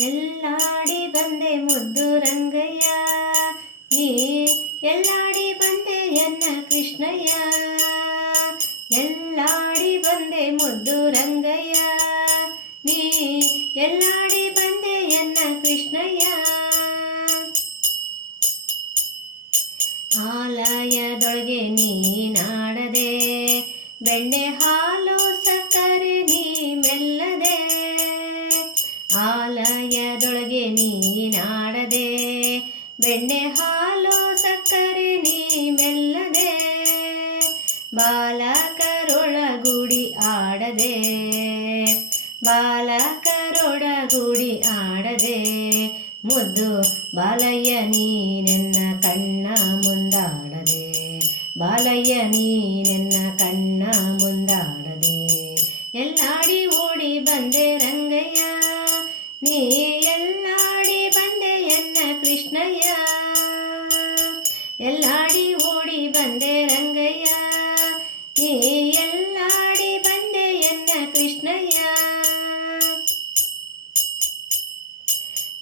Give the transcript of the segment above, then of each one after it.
ಎಲ್ಲಾಡಿ ಬಂದೆ ಮುದ್ದು ರಂಗಯ್ಯ. ನೀ ಎಲ್ಲಾಡಿ ಬಂದೆ ಎನ್ನ ಕೃಷ್ಣಯ್ಯ. ಎಲ್ಲಾಡಿ ಬಂದೆ ಮುದ್ದು ರಂಗಯ್ಯ. ನೀ ಎಲ್ಲಾಡಿ ಬಂದೆ ಎನ್ನ ಕೃಷ್ಣಯ್ಯ. ಆಲಯದೊಳಗೆ ನೀನಾಡದೆ ಬೆಣ್ಣೆ ಹಾಲು ಆಲಯದೊಳಗೆ ನೀನಾಡದೆ, ಬೆಣ್ಣೆ ಹಾಲು ಸಕ್ಕರೆ ನೀ ಮೆಲ್ಲದೆ ಬಾಲಕರೊಳಗುಡಿ ಆಡದೆ, ಬಾಲಕರೊಡಗುಡಿ ಆಡದೆ, ಮುದ್ದು ಬಾಲಯ್ಯ ನೀನೆನ್ನ ಕಣ್ಣ ಮುಂದಾಡದೆ, ಬಾಲಯ್ಯ ನೀನೆನ್ನ ಎಲ್ಲಾಡಿ ಬಂದೆ ಎನ್ನ ಕೃಷ್ಣಯ್ಯ.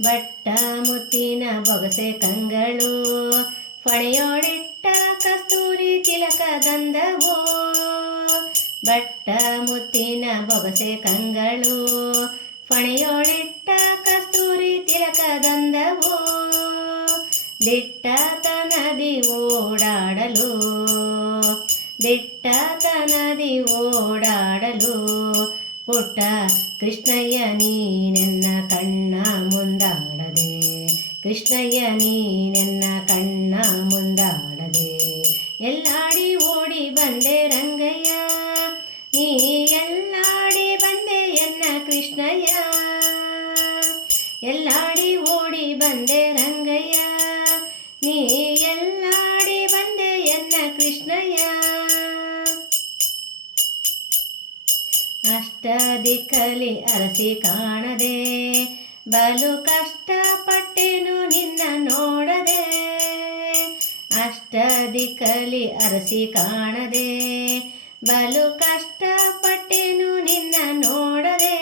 ಬಟ್ಟ ಮುತ್ತಿನ ಬೊಗಸೆ ಕಂಗಳು, ಫಣೆಯೋಡಿಟ್ಟ ಕಸ್ತೂರಿ ತಿಲಕದಂದವು ಬಟ್ಟ ಮುತ್ತಿನ ಬೊಗಸೆ ಕಂಗಳು, ಫಣೆಯೋಡಿಟ್ಟ ಕಸ್ತೂರಿ ತಿಲಕದಂದವು ದಿಟ್ಟತನದಿ ಓಡಾಡಲು ದಿಟ್ಟತನದಿ ಓಡಾಡಲು ಪುಟ್ಟ ಕೃಷ್ಣಯ್ಯ ನೀನೆನ್ನ ಕಣ್ಣ ಮುಂದಾಡದೆ, ಕೃಷ್ಣಯ್ಯ ನೀನೆನ್ನ ಕಣ್ಣ ಮುಂದಾಡದೆ, ಎಲ್ಲಾಡಿ ಓಡಿ ಬಂದೆ ರಂಗಯ್ಯ, ನೀ ಎಲ್ಲಾಡಿ ಬಂದೆ ಎನ್ನ ಕೃಷ್ಣಯ್ಯ, ಎಲ್ಲಾಡಿ ಓಡಿ ಬಂದೆ ಅಷ್ಟದಿಕ್ಕಲಿ ಅರಸಿ ಕಾಣದೆ, ಬಲು ಕಷ್ಟಪಟ್ಟೆನು ನಿನ್ನ ನೋಡದೆ. ಅಷ್ಟದಿಕ್ಕಲಿ ಅರಸಿ ಕಾಣದೆ, ಬಲು ಕಷ್ಟಪಟ್ಟೆನು ನಿನ್ನ ನೋಡದೆ.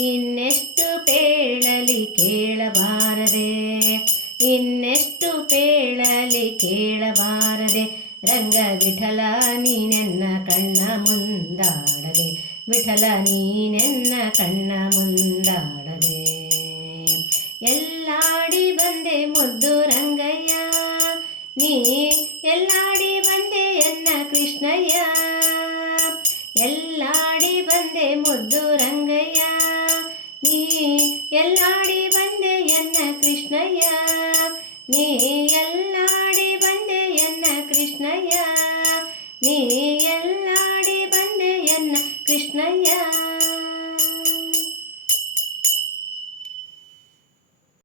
ಇನ್ನೆಷ್ಟು ಪೇಳಲಿ ಕೇಳಬಾರದೆ, ಇನ್ನೆಷ್ಟು ಪೇಳಲಿ ಕೇಳಬಾರದೆ. ರಂಗ ವಿಠಲ ನೀನೆನ್ನ ಕಣ್ಣ ಮುಂದಾಡದೆ. ವಿಠಲ ನೀನೆನ್ನ ಕಣ್ಣ ಮುಂದಾಡದೆ. ಎಲ್ಲಾಡಿ ಬಂದೆ ಮುದ್ದು ರಂಗಯ್ಯ, ನೀ ಎಲ್ಲಾಡಿ ಬಂದೆ ಎನ್ನ ಕೃಷ್ಣಯ್ಯ. ಎಲ್ಲಾಡಿ ಬಂದೆ ಮುದ್ದು ರಂಗಯ್ಯ, ನೀ ಎಲ್ಲಾಡಿ Krishnaya.